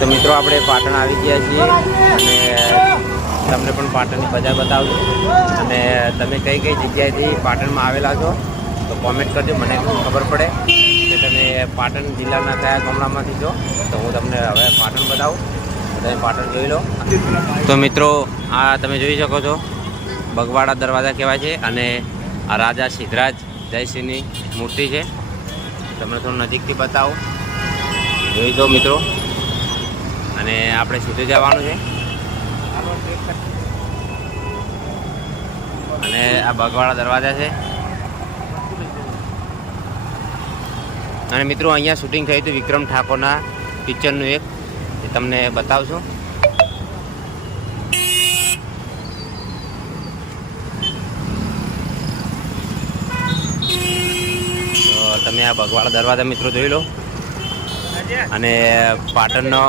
તો મિત્રો આપણે પાટણ આવી ગયા છીએ અને તમને પણ પાટણની બજાર બતાવજો અને તમે કઈ કઈ જગ્યાએથી પાટણમાં આવેલા છો તો કોમેન્ટ કરજો, મને ખબર પડે કે તમે પાટણ જિલ્લાના કયા ગામડામાંથી છો. તો હું તમને હવે પાટણ બતાવું, તમે પાટણ જોઈ લો. તો મિત્રો આ તમે જોઈ શકો છો બગવાડા દરવાજા કહેવાય છે અને આ રાજા સિદ્ધરાજ જયસિંહની મૂર્તિ છે. તમને થોડું નજીકથી બતાવું, જોઈ દો મિત્રો. અને આપણે સીધું જવાનું છે અને આ બગવાડા દરવાજા છે. અને મિત્રો અહીંયા શૂટિંગ થયું હતું વિક્રમ ઠાકોરના પિક્ચરનું એક, એ તમને બતાવશું. તો તમે આ બગવાડા દરવાજા મિત્રો જોઈ લો અને પાટણનો